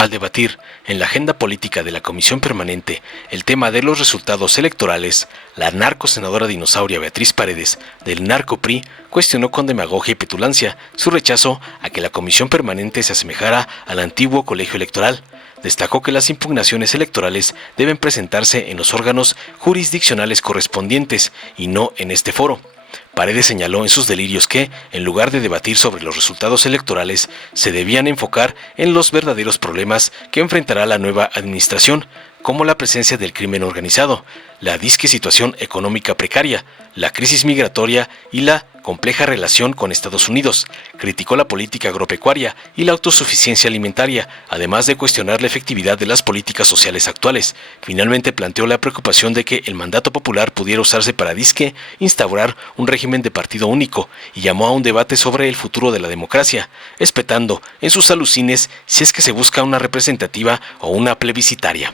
Al debatir en la agenda política de la Comisión Permanente el tema de los resultados electorales, la narcosenadora dinosauria Beatriz Paredes, del narco-PRI, cuestionó con demagogia y petulancia su rechazo a que la Comisión Permanente se asemejara al antiguo colegio electoral. Destacó que las impugnaciones electorales deben presentarse en los órganos jurisdiccionales correspondientes y no en este foro. Paredes señaló en sus delirios que, en lugar de debatir sobre los resultados electorales, se debían enfocar en los verdaderos problemas que enfrentará la nueva administración, como la presencia del crimen organizado, la disque situación económica precaria, la crisis migratoria y la compleja relación con Estados Unidos. Criticó la política agropecuaria y la autosuficiencia alimentaria, además de cuestionar la efectividad de las políticas sociales actuales. Finalmente planteó la preocupación de que el mandato popular pudiera usarse para disque instaurar un régimen de partido único y llamó a un debate sobre el futuro de la democracia, espetando en sus alucines si es que se busca una representativa o una plebiscitaria.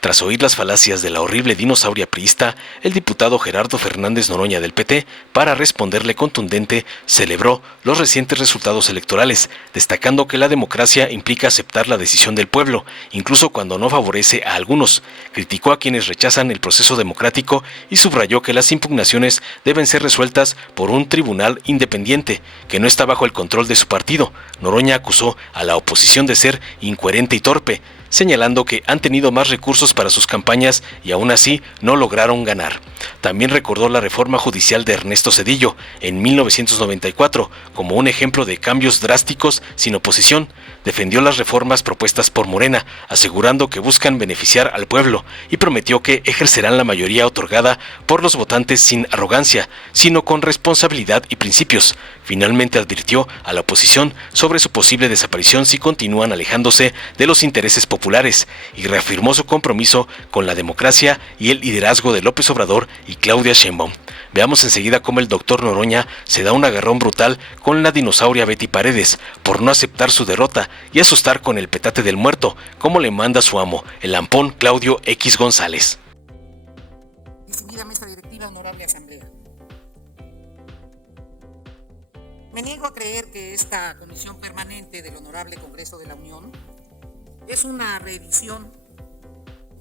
Tras oír las falacias de la horrible dinosauria priista, el diputado Gerardo Fernández Noroña del PT, para responderle contundente, celebró los recientes resultados electorales, destacando que la democracia implica aceptar la decisión del pueblo, incluso cuando no favorece a algunos. Criticó a quienes rechazan el proceso democrático y subrayó que las impugnaciones deben ser resueltas por un tribunal independiente, que no está bajo el control de su partido. Noroña acusó a la oposición de ser incoherente y torpe, señalando que han tenido más recursos para sus campañas y aún así no lograron ganar. También recordó la reforma judicial de Ernesto Zedillo en 1994 como un ejemplo de cambios drásticos sin oposición. Defendió las reformas propuestas por Morena, asegurando que buscan beneficiar al pueblo, y prometió que ejercerán la mayoría otorgada por los votantes sin arrogancia, sino con responsabilidad y principios. Finalmente advirtió a la oposición sobre su posible desaparición si continúan alejándose de los intereses populares, y reafirmó su compromiso con la democracia y el liderazgo de López Obrador y Claudia Sheinbaum. Veamos enseguida cómo el doctor Noroña se da un agarrón brutal con la dinosauria Betty Paredes por no aceptar su derrota y asustar con el petate del muerto, como le manda su amo, el lampón Claudio X González. Distinguida mesa directiva, honorable asamblea. Me niego a creer que esta comisión permanente del Honorable Congreso de la Unión es una reedición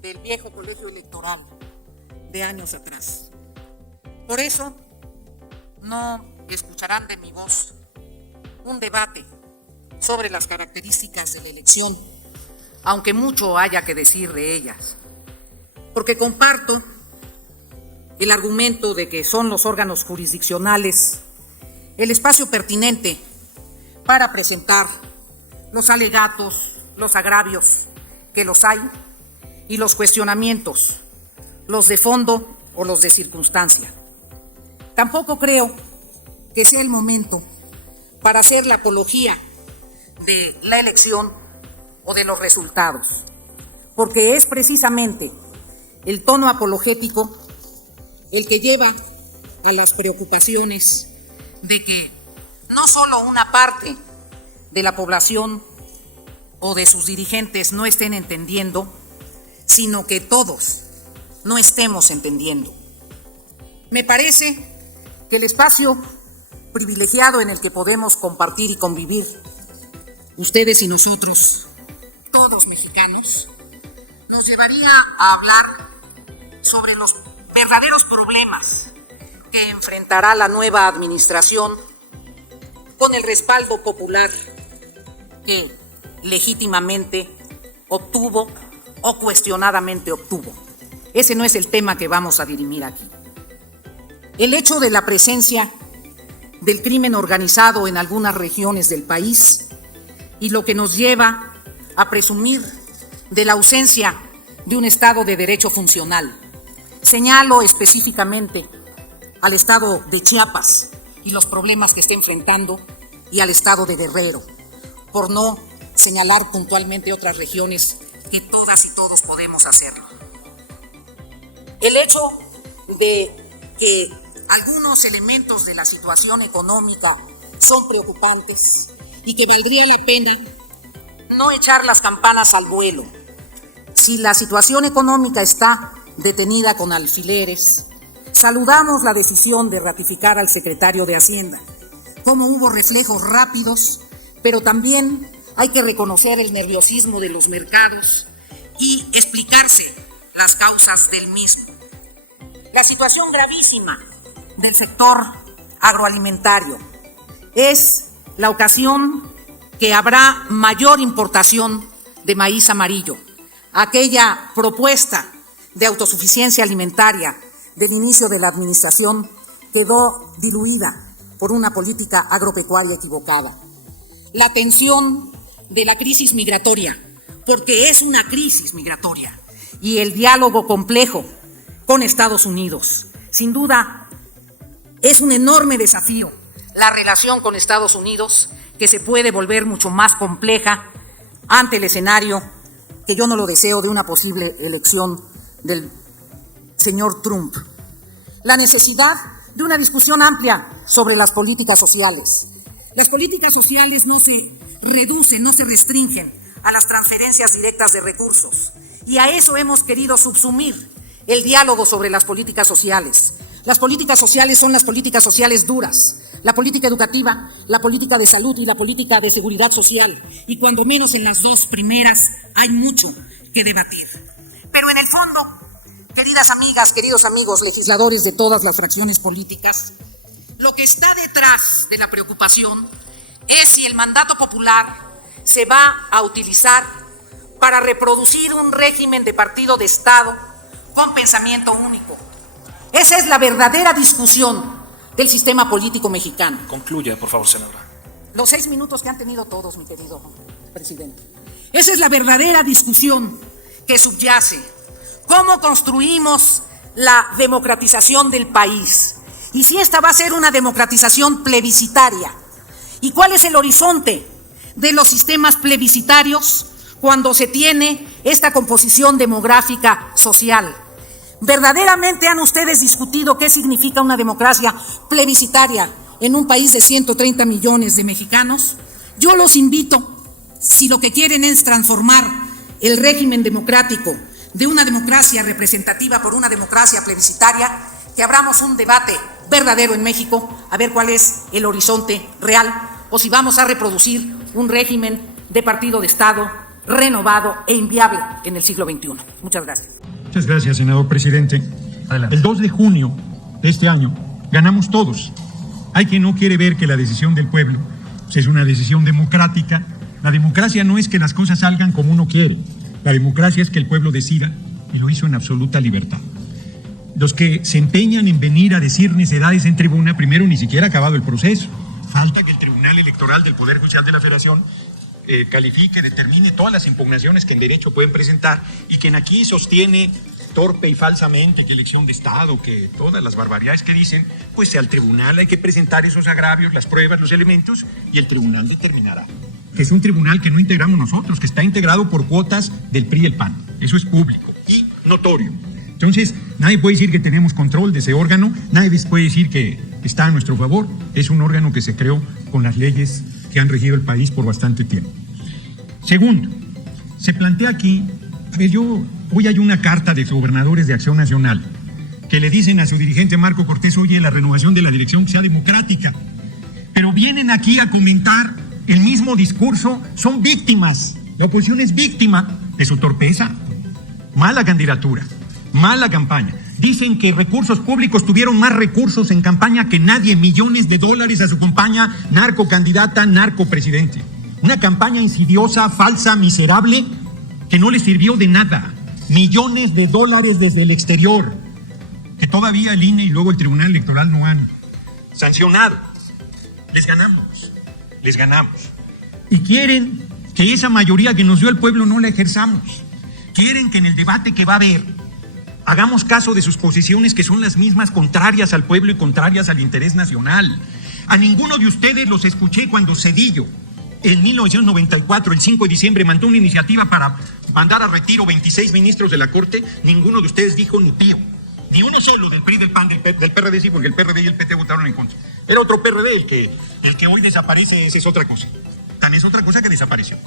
del viejo colegio electoral de años atrás. Por eso, no escucharán de mi voz un debate sobre las características de la elección, aunque mucho haya que decir de ellas, porque comparto el argumento de que son los órganos jurisdiccionales el espacio pertinente para presentar los alegatos, los agravios que los hay y los cuestionamientos, los de fondo o los de circunstancia. Tampoco creo que sea el momento para hacer la apología de la elección o de los resultados, porque es precisamente el tono apologético el que lleva a las preocupaciones de que no solo una parte de la población o de sus dirigentes no estén entendiendo, sino que todos no estemos entendiendo. Me parece que el espacio privilegiado en el que podemos compartir y convivir, ustedes y nosotros, todos mexicanos, nos llevaría a hablar sobre los verdaderos problemas que enfrentará la nueva administración con el respaldo popular que legítimamente obtuvo o cuestionadamente obtuvo. Ese no es el tema que vamos a dirimir aquí. El hecho de la presencia del crimen organizado en algunas regiones del país y lo que nos lleva a presumir de la ausencia de un Estado de Derecho funcional. Señalo específicamente al Estado de Chiapas y los problemas que está enfrentando y al Estado de Guerrero, por no señalar puntualmente otras regiones que todas y todos podemos hacerlo. El hecho de que algunos elementos de la situación económica son preocupantes y que valdría la pena no echar las campanas al vuelo. Si la situación económica está detenida con alfileres, saludamos la decisión de ratificar al secretario de Hacienda, como hubo reflejos rápidos, pero también hay que reconocer el nerviosismo de los mercados y explicarse las causas del mismo. La situación gravísima del sector agroalimentario es la ocasión que habrá mayor importación de maíz amarillo. Aquella propuesta de autosuficiencia alimentaria del inicio de la administración quedó diluida por una política agropecuaria equivocada. La tensión de la crisis migratoria, porque es una crisis migratoria, y el diálogo complejo con Estados Unidos. Sin duda, es un enorme desafío la relación con Estados Unidos, que se puede volver mucho más compleja ante el escenario, que yo no lo deseo, de una posible elección del señor Trump. La necesidad de una discusión amplia sobre las políticas sociales. Las políticas sociales no se reducen, no se restringen a las transferencias directas de recursos. Y a eso hemos querido subsumir el diálogo sobre las políticas sociales. Las políticas sociales son las políticas sociales duras, la política educativa, la política de salud y la política de seguridad social. Y cuando menos en las dos primeras hay mucho que debatir. Pero en el fondo, queridas amigas, queridos amigos, legisladores de todas las fracciones políticas, lo que está detrás de la preocupación es si el mandato popular se va a utilizar para reproducir un régimen de partido de Estado con pensamiento único. Esa es la verdadera discusión del sistema político mexicano. Concluya, por favor, senadora. Los 6 minutos que han tenido todos, mi querido presidente. Esa es la verdadera discusión que subyace. ¿Cómo construimos la democratización del país? Y si esta va a ser una democratización plebiscitaria. ¿Y cuál es el horizonte de los sistemas plebiscitarios cuando se tiene esta composición demográfica social? ¿Verdaderamente han ustedes discutido qué significa una democracia plebiscitaria en un país de 130 millones de mexicanos? Yo los invito, si lo que quieren es transformar el régimen democrático de una democracia representativa por una democracia plebiscitaria, que abramos un debate verdadero en México, a ver cuál es el horizonte real, o si vamos a reproducir un régimen de partido de Estado renovado e inviable en el siglo XXI. Muchas gracias. Muchas gracias, senador presidente. Adelante. El 2 de junio de este año ganamos todos. Hay quien no quiere ver que la decisión del pueblo pues, es una decisión democrática. La democracia no es que las cosas salgan como uno quiere. La democracia es que el pueblo decida, y lo hizo en absoluta libertad. Los que se empeñan en venir a decir necedades en tribuna, primero, ni siquiera ha acabado el proceso. Falta que el Tribunal Electoral del Poder Judicial de la Federación califique, determine todas las impugnaciones que en derecho pueden presentar, y quien aquí sostiene torpe y falsamente que elección de Estado, que todas las barbaridades que dicen, pues al tribunal hay que presentar esos agravios, las pruebas, los elementos, y el tribunal determinará. Que es un tribunal que no integramos nosotros, que está integrado por cuotas del PRI y el PAN. Eso es público y notorio. Entonces, nadie puede decir que tenemos control de ese órgano, nadie puede decir que está a nuestro favor. Es un órgano que se creó con las leyes que han regido el país por bastante tiempo. Segundo, se plantea aquí, hoy hay una carta de gobernadores de Acción Nacional que le dicen a su dirigente Marco Cortés, oye, la renovación de la dirección sea democrática, pero vienen aquí a comentar el mismo discurso, son víctimas, la oposición es víctima de su torpeza, mala candidatura, mala campaña. Dicen que recursos públicos tuvieron más recursos en campaña que nadie, millones de dólares a su campaña, narcocandidata, narcopresidente. Una campaña insidiosa, falsa, miserable, que no les sirvió de nada. Millones de dólares desde el exterior, que todavía el INE y luego el Tribunal Electoral no han sancionado. Les ganamos. Y quieren que esa mayoría que nos dio el pueblo no la ejerzamos. Quieren que en el debate que va a haber hagamos caso de sus posiciones, que son las mismas, contrarias al pueblo y contrarias al interés nacional. A ninguno de ustedes los escuché cuando Zedillo, en 1994, el 5 de diciembre, mandó una iniciativa para mandar a retiro 26 ministros de la Corte. Ninguno de ustedes dijo ni pío. Ni uno solo del PRI, del PAN, del PRD, sí, porque el PRD y el PT votaron en contra. Era otro PRD el que hoy desaparece, esa es otra cosa. Tan es otra cosa que desapareció.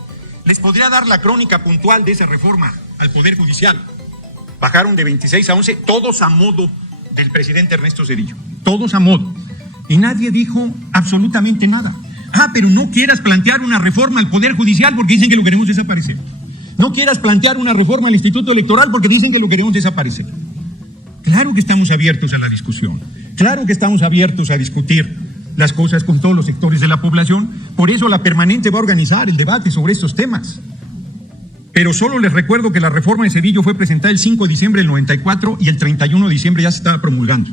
Les podría dar la crónica puntual de esa reforma al Poder Judicial. Bajaron de 26 a 11, todos a modo del presidente Ernesto Zedillo. Todos a modo. Y nadie dijo absolutamente nada. Pero no quieras plantear una reforma al Poder Judicial porque dicen que lo queremos desaparecer. No quieras plantear una reforma al Instituto Electoral porque dicen que lo queremos desaparecer. Claro que estamos abiertos a la discusión. Claro que estamos abiertos a discutir las cosas con todos los sectores de la población. Por eso la permanente va a organizar el debate sobre estos temas. Pero solo les recuerdo que la reforma de Cedillo fue presentada el 5 de diciembre del 94 y el 31 de diciembre ya se estaba promulgando.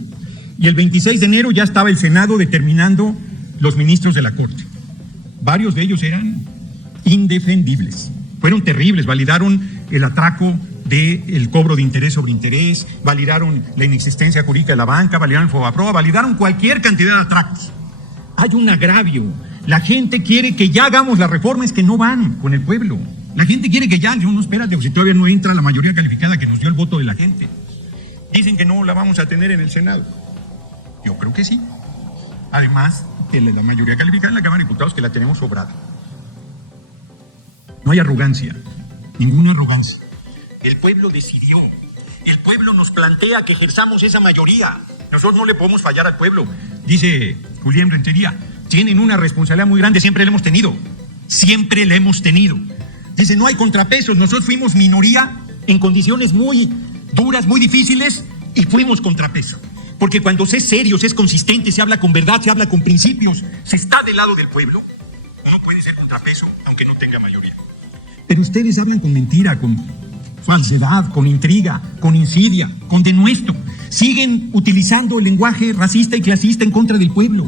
Y el 26 de enero ya estaba el Senado determinando los ministros de la Corte. Varios de ellos eran indefendibles. Fueron terribles, validaron el atraco del cobro de interés sobre interés, validaron la inexistencia jurídica de la banca, validaron el Fobaproa, validaron cualquier cantidad de atracos. Hay un agravio. La gente quiere que ya hagamos las reformas que no van con el pueblo. La gente quiere que ya, no, espérate, si todavía no entra la mayoría calificada que nos dio el voto de la gente. Dicen que no la vamos a tener en el Senado. Yo creo que sí. Además, que la mayoría calificada en la Cámara de Diputados que la tenemos sobrada. No hay arrogancia, ninguna arrogancia. El pueblo decidió. El pueblo nos plantea que ejerzamos esa mayoría. Nosotros no le podemos fallar al pueblo. Dice Julián Rentería, tienen una responsabilidad muy grande, siempre la hemos tenido. Siempre la hemos tenido. Dice, no hay contrapesos, nosotros fuimos minoría en condiciones muy duras, muy difíciles, y fuimos contrapeso. Porque cuando se es serio, se es consistente, se habla con verdad, se habla con principios, se está del lado del pueblo, uno puede ser contrapeso aunque no tenga mayoría. Pero ustedes hablan con mentira, con falsedad, con intriga, con insidia, con denuesto. Siguen utilizando el lenguaje racista y clasista en contra del pueblo.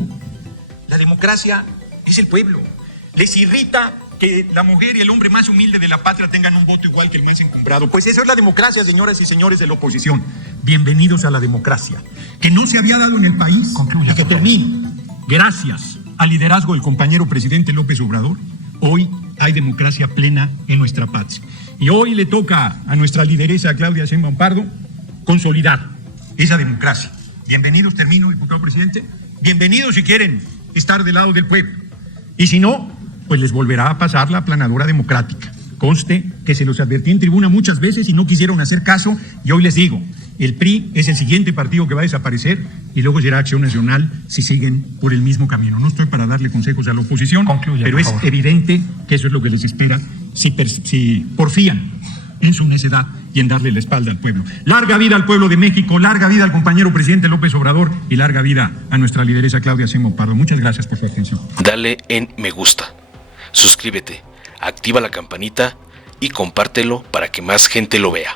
La democracia es el pueblo. Les irrita que la mujer y el hombre más humilde de la patria tengan un voto igual que el más encumbrado. Pues eso es la democracia, señoras y señores de la oposición. Bienvenidos a la democracia, que no se había dado en el país. Concluya, y que termine. Gracias al liderazgo del compañero presidente López Obrador, hoy hay democracia plena en nuestra patria. Y hoy le toca a nuestra lideresa Claudia Sheinbaum Pardo consolidar esa democracia. Bienvenidos, termino, diputado presidente. Bienvenidos si quieren estar del lado del pueblo. Y si no, pues les volverá a pasar la aplanadora democrática. Conste que se los advertí en tribuna muchas veces y no quisieron hacer caso, y hoy les digo, el PRI es el siguiente partido que va a desaparecer y luego será Acción Nacional si siguen por el mismo camino. No estoy para darle consejos a la oposición, pero es evidente que eso es lo que les espera si porfían en su necedad y en darle la espalda al pueblo. Larga vida al pueblo de México, larga vida al compañero presidente López Obrador y larga vida a nuestra lideresa Claudia Sheinbaum Pardo. Muchas gracias por su atención. Dale en me gusta, suscríbete, activa la campanita y compártelo para que más gente lo vea.